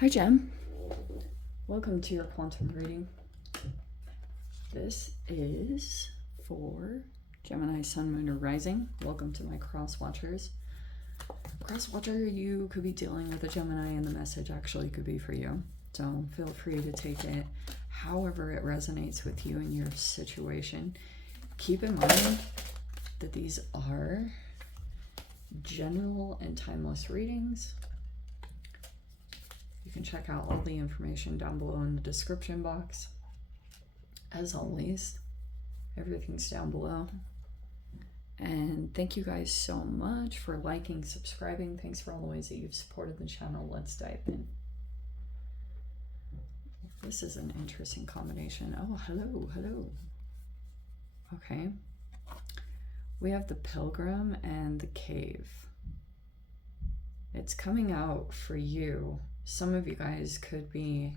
Hi, Gem. Welcome to your quantum reading. This is for Gemini, Sun, Moon, or Rising. Welcome to my cross watchers. Cross watcher, you could be dealing with a Gemini, and the message actually could be for you. So feel free to take it however it resonates with you and your situation. Keep in mind that these are general and timeless readings. You can check out all the information down below in the description box. As always, everything's down below. And thank you guys so much for liking, subscribing. Thanks for all the ways that you've supported the channel. Let's dive in. This is an interesting combination. Oh, hello, hello. Okay. We have the Pilgrim and the Cave. It's coming out for you. Some of you guys could be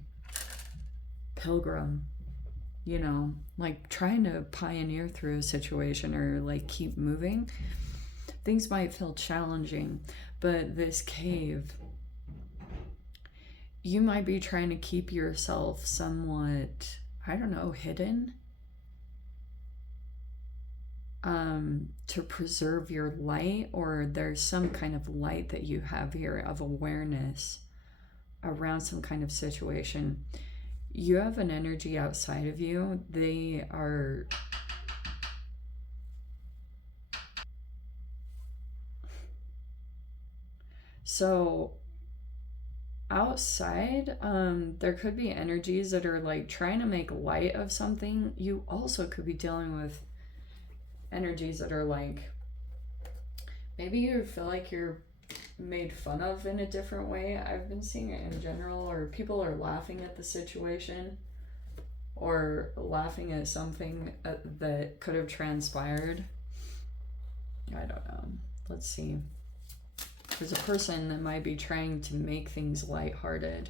Pilgrim, you know, like trying to pioneer through a situation or like keep moving. Things might feel challenging, but this Cave, you might be trying to keep yourself somewhat, I don't know, hidden, to preserve your light, or there's some kind of light that you have here of awareness around some kind of situation. You have an energy outside of you. They are so outside, there could be energies that are like trying to make light of something. You also could be dealing with energies that are like, maybe you feel like you're made fun of in a different way. I've been seeing it in general, or people are laughing at the situation or laughing at something that could have transpired. I don't know. Let's see. There's a person that might be trying to make things lighthearted,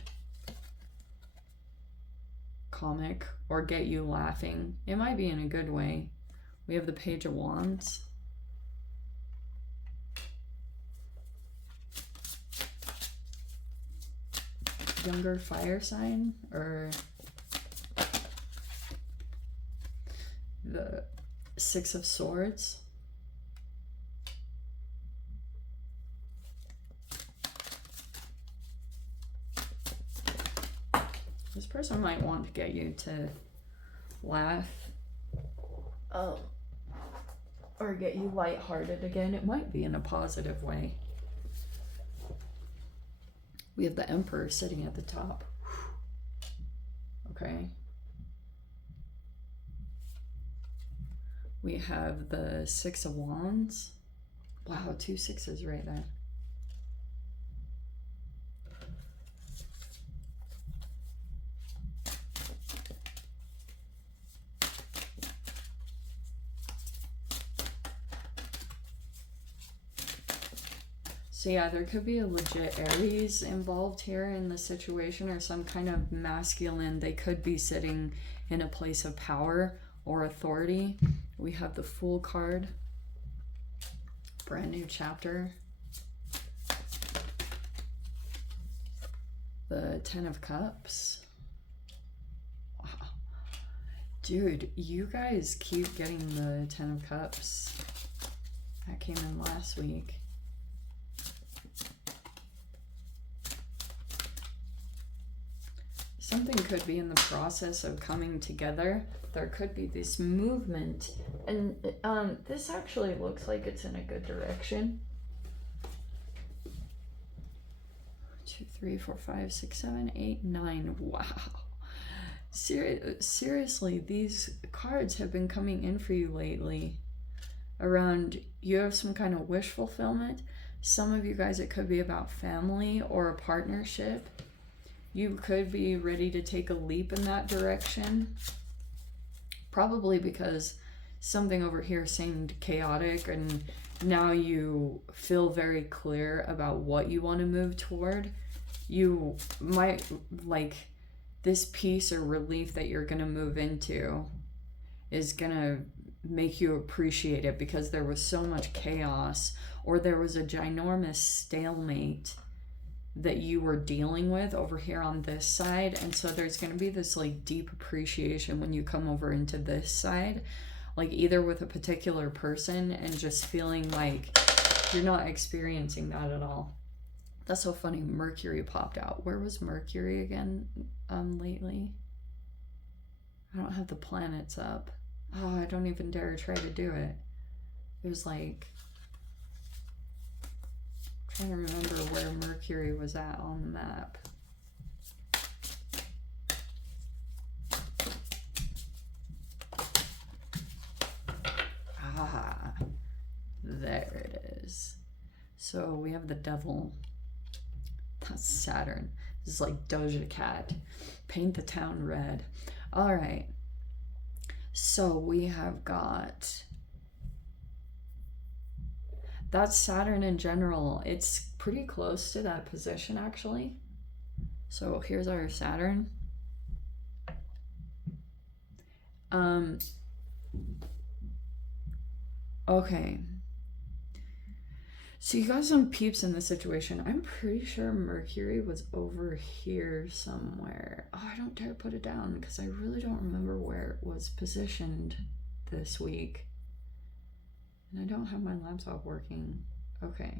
comic, or get you laughing. It might be in a good way. We have the Page of Wands. Younger fire sign, or the Six of Swords. This person might want to get you to laugh, or get you lighthearted again. It might be in a positive way. We have the Emperor sitting at the top. Okay. We have the Six of Wands. Wow, 2 sixes right there. So yeah, there could be a legit Aries involved here in the situation, or some kind of masculine. They could be sitting in a place of power or authority. We have the Fool card. Brand new chapter. The Ten of Cups. Wow. Dude, you guys keep getting the Ten of Cups. That came in last week. Something could be in the process of coming together. There could be this movement, and this actually looks like it's in a good direction. 2, 3, 4, 5, 6, 7, 8, 9. Wow. Seriously, these cards have been coming in for you lately. Around, you have some kind of wish fulfillment. Some of you guys, it could be about family or a partnership. You could be ready to take a leap in that direction. Probably because something over here seemed chaotic, and now you feel very clear about what you want to move toward. You might like this peace or relief that you're going to move into is going to make you appreciate it, because there was so much chaos, or there was a ginormous stalemate that you were dealing with over here on this side. And so there's going to be this like deep appreciation when you come over into this side, like either with a particular person and just feeling like you're not experiencing that at all. That's so funny. Mercury popped out. Where was Mercury again lately? I don't have the planets up. Oh, I don't even dare try to do it. It was like, I'm trying to remember where Mercury was at on the map. Ah, there it is. So we have the devil. That's Saturn. This is like Doja Cat. Paint the town red. All right. So we have got... That's Saturn in general. It's pretty close to that position, actually. So here's our Saturn. Okay. So you got some peeps in this situation. I'm pretty sure Mercury was over here somewhere. Oh, I don't dare put it down because I really don't remember where it was positioned this week. And I don't have my laptop working. Okay.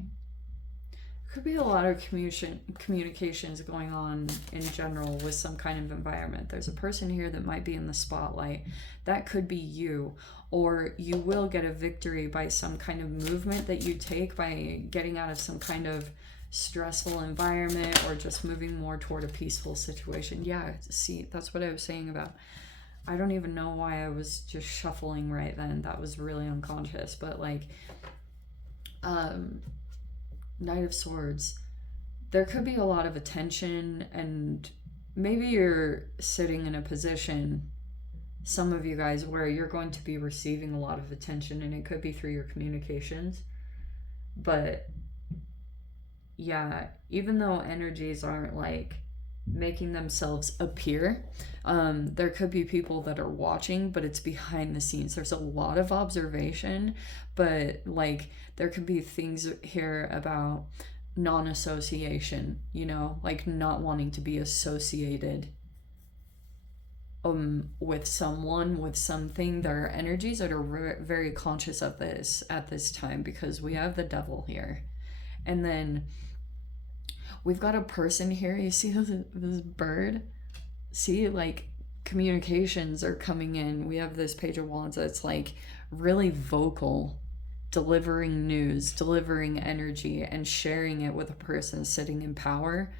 Could be a lot of communications going on in general with some kind of environment. There's a person here that might be in the spotlight. That could be you. Or you will get a victory by some kind of movement that you take by getting out of some kind of stressful environment or just moving more toward a peaceful situation. Yeah, see, that's what I was saying about. I don't even know why I was just shuffling right then. That was really unconscious. But like, Knight of Swords, there could be a lot of attention, and maybe you're sitting in a position, some of you guys, where you're going to be receiving a lot of attention, and it could be through your communications. But yeah, even though energies aren't like making themselves appear, there could be people that are watching, but it's behind the scenes. There's a lot of observation, but like there could be things here about non-association, you know, like not wanting to be associated with someone, with something. There are energies that are very conscious of this at this time because we have the devil here. And then we've got a person here. You see this bird? See, like, communications are coming in. We have this Page of Wands that's like really vocal, delivering news, delivering energy, and sharing it with a person sitting in power.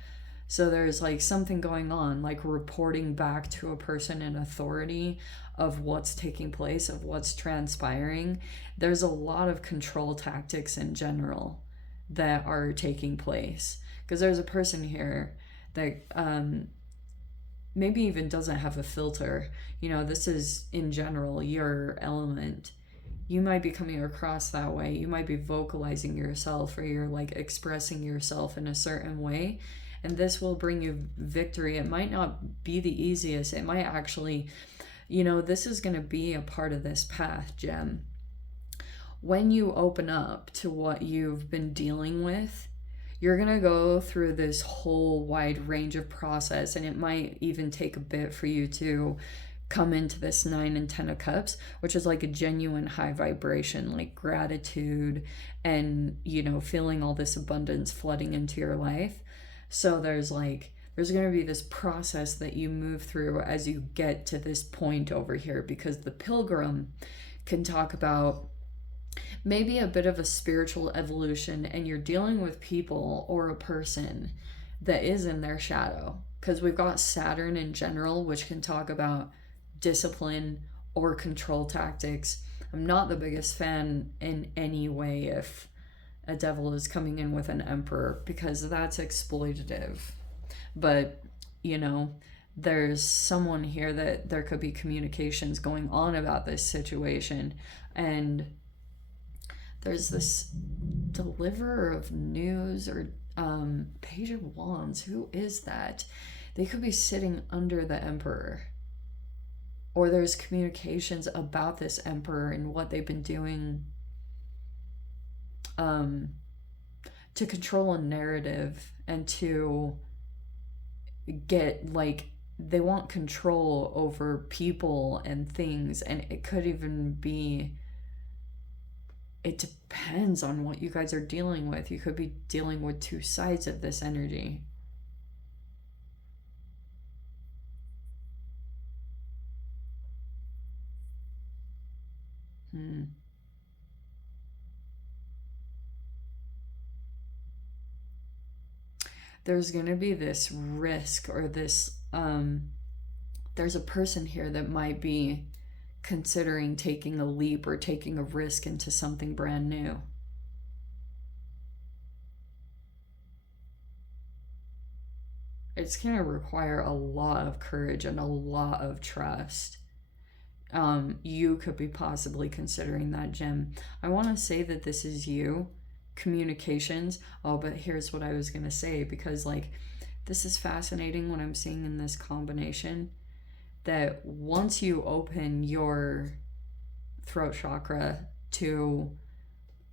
So there's like something going on, like reporting back to a person in authority of what's taking place, of what's transpiring. There's a lot of control tactics in general that are taking place. Because there's a person here that maybe even doesn't have a filter. You know, this is in general your element. You might be coming across that way. You might be vocalizing yourself, or you're like expressing yourself in a certain way. And this will bring you victory. It might not be the easiest. It might actually, you know, this is going to be a part of this path, Gem. When you open up to what you've been dealing with, you're going to go through this whole wide range of process, and it might even take a bit for you to come into this 9 and 10 of Cups, which is like a genuine high vibration, like gratitude and, you know, feeling all this abundance flooding into your life. So there's going to be this process that you move through as you get to this point over here, because the Pilgrim can talk about maybe a bit of a spiritual evolution, and you're dealing with people or a person that is in their shadow, because we've got Saturn in general, which can talk about discipline or control tactics. I'm not the biggest fan in any way if a devil is coming in with an emperor, because that's exploitative. But, you know, there's someone here that there could be communications going on about this situation, and there's this deliverer of news, or Page of Wands. Who is that? They could be sitting under the emperor, or there's communications about this emperor and what they've been doing to control a narrative and to get like, they want control over people and things, and it could even be, it depends on what you guys are dealing with. You could be dealing with two sides of this energy. There's going to be this risk, or this, there's a person here that might be considering taking a leap or taking a risk into something brand new. It's going to require a lot of courage and a lot of trust. You could be possibly considering that, Gem. I want to say that this is you. Communications. Oh, but here's what I was going to say, because like, this is fascinating what I'm seeing in this combination, that once you open your throat chakra to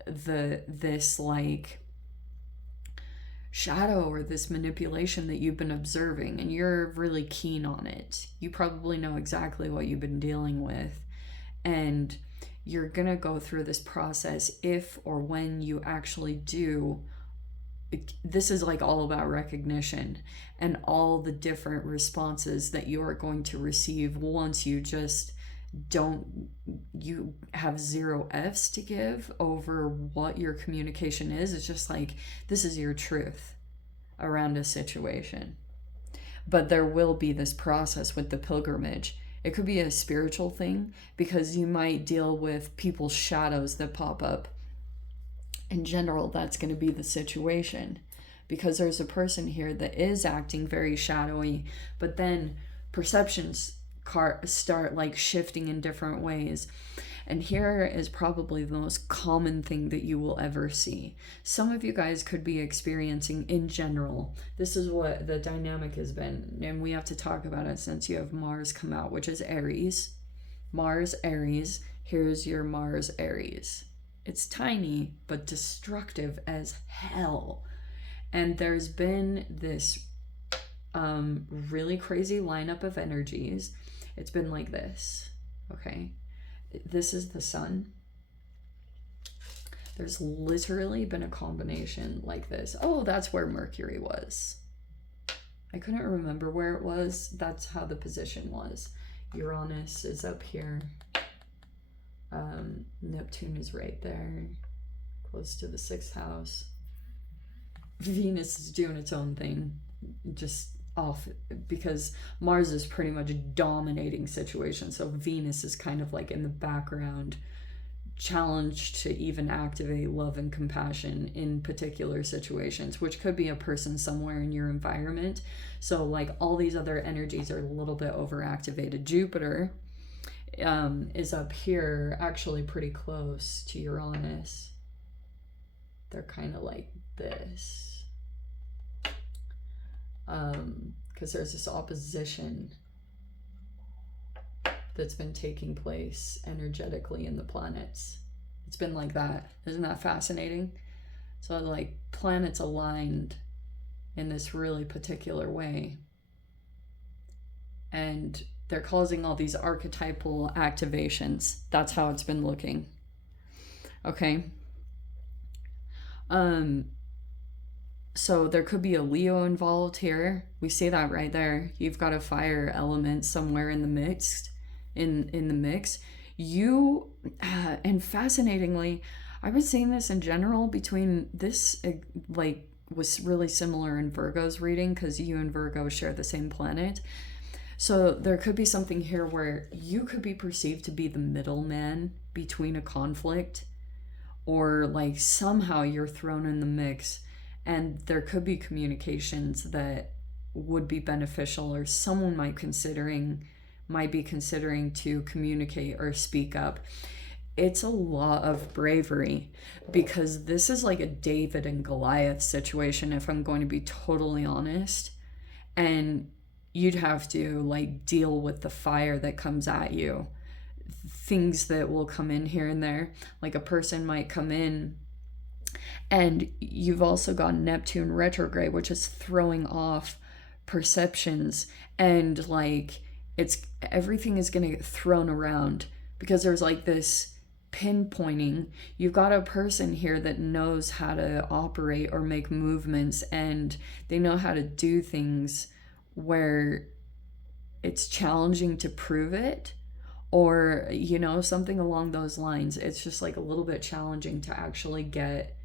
this like shadow or this manipulation that you've been observing, and you're really keen on it, you probably know exactly what you've been dealing with, and you're gonna go through this process if or when you actually do. This is like all about recognition and all the different responses that you are going to receive once you just you have 0 F's to give over what your communication is. It's just like, this is your truth around a situation. But there will be this process with the pilgrimage. It could be a spiritual thing, because you might deal with people's shadows that pop up. In general, that's going to be the situation, because there's a person here that is acting very shadowy, but then perceptions start like shifting in different ways. And here is probably the most common thing that you will ever see. Some of you guys could be experiencing, in general, this is what the dynamic has been, and we have to talk about it since you have Mars come out, which is Aries. Mars, Aries. Here's your Mars, Aries. It's tiny, but destructive as hell. And there's been this really crazy lineup of energies. It's been like this, okay? This is the sun. There's literally been a combination like this. Oh, that's where Mercury was. I couldn't remember where it was. That's how the position was. Uranus is up here. Neptune is right there, close to the 6th house. Venus is doing its own thing, just off, because Mars is pretty much dominating situations. So Venus is kind of like in the background, challenged to even activate love and compassion in particular situations, which could be a person somewhere in your environment. So like, all these other energies are a little bit overactivated. Jupiter is up here, actually pretty close to Uranus. They're kind of like this, because there's this opposition that's been taking place energetically in the planets. It's been like that. Isn't that fascinating? So like, planets aligned in this really particular way, and they're causing all these archetypal activations. That's how it's been looking. Okay. So there could be a Leo involved here. We see that right there. You've got a fire element somewhere in the mix. In the mix. You, and fascinatingly, I've been seeing this in general between this, like, was really similar in Virgo's reading, because you and Virgo share the same planet. So there could be something here where you could be perceived to be the middleman between a conflict, or like somehow you're thrown in the mix, and there could be communications that would be beneficial, or someone might be considering to communicate or speak up. It's a lot of bravery, because this is like a David and Goliath situation, if I'm going to be totally honest. And you'd have to like deal with the fire that comes at you. Things that will come in here and there. Like, a person might come in And you've also got Neptune retrograde, which is throwing off perceptions, and like it's everything is going to get thrown around because there's like this pinpointing. You've got a person here that knows how to operate or make movements, and they know how to do things where it's challenging to prove it, or something along those lines. It's just like a little bit challenging to actually get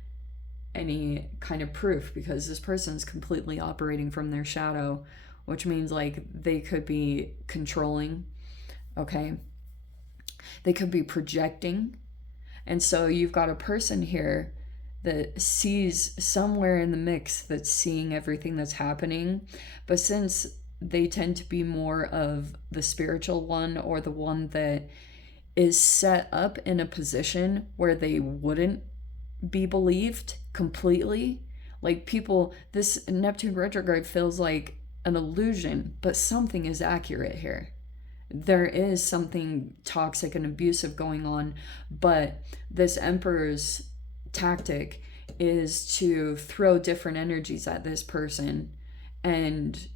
any kind of proof because this person's completely operating from their shadow, which means like they could be controlling, okay? They could be projecting. And so you've got a person here that sees somewhere in the mix, that's seeing everything that's happening. But since they tend to be more of the spiritual one, or the one that is set up in a position where they wouldn't be believed completely. Like people, this Neptune retrograde feels like an illusion, but something is accurate here. There is something toxic and abusive going on, but this Emperor's tactic is to throw different energies at this person and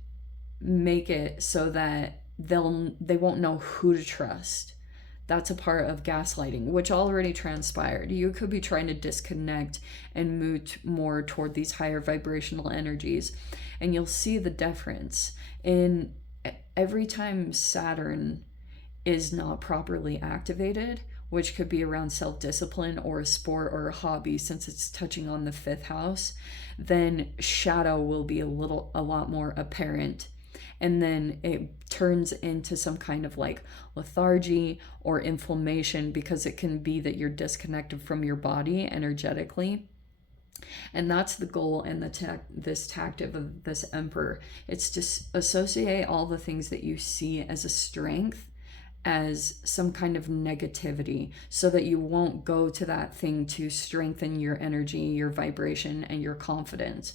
make it so that they won't know who to trust. That's a part of gaslighting, which already transpired. You could be trying to disconnect and move more toward these higher vibrational energies. And you'll see the difference in every time Saturn is not properly activated, which could be around self-discipline or a sport or a hobby, since it's touching on the 5th house, then shadow will be a lot more apparent. And then it turns into some kind of like lethargy or inflammation, because it can be that you're disconnected from your body energetically. And that's the goal and this tactic of this Emperor. It's to associate all the things that you see as a strength as some kind of negativity, so that you won't go to that thing to strengthen your energy, your vibration, and your confidence.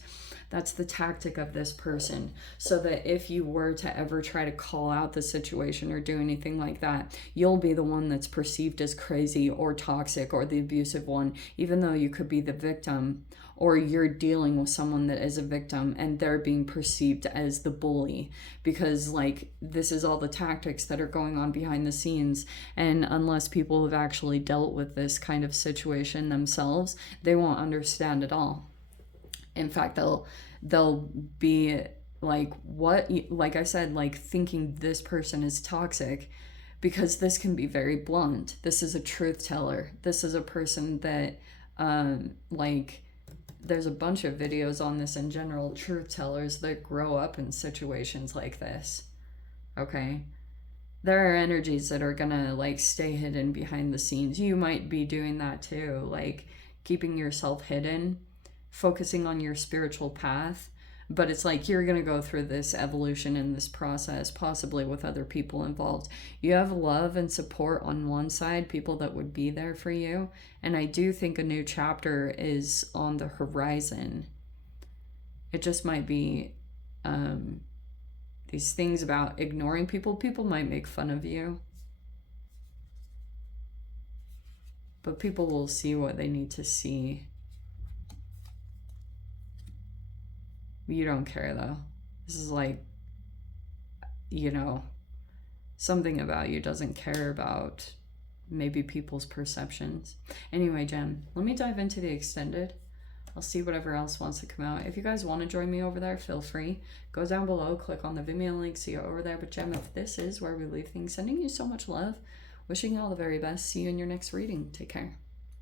That's the tactic of this person, so that if you were to ever try to call out the situation or do anything like that, you'll be the one that's perceived as crazy or toxic or the abusive one, even though you could be the victim, or you're dealing with someone that is a victim and they're being perceived as the bully, because like this is all the tactics that are going on behind the scenes. And unless people have actually dealt with this kind of situation themselves, they won't understand at all. In fact, they'll be like, what, like I said, like thinking this person is toxic, because this can be very blunt. This is a truth teller. This is a person that like there's a bunch of videos on this in general, truth tellers that grow up in situations like this. Okay, there are energies that are gonna like stay hidden behind the scenes. You might be doing that too, like keeping yourself hidden, focusing on your spiritual path. But it's like you're going to go through this evolution in this process, possibly with other people involved. You have love and support on one side, people that would be there for you. And I do think a new chapter is on the horizon. It just might be these things about ignoring people. People might make fun of you, but people will see what they need to see. You don't care though. This is like, something about you doesn't care about maybe people's perceptions. Anyway, Jem, let me dive into the extended. I'll see whatever else wants to come out. If you guys want to join me over there, feel free. Go down below, click on the Vimeo link, see you over there. But Jem, if this is where we leave things, sending you so much love, wishing you all the very best. See you in your next reading. Take care.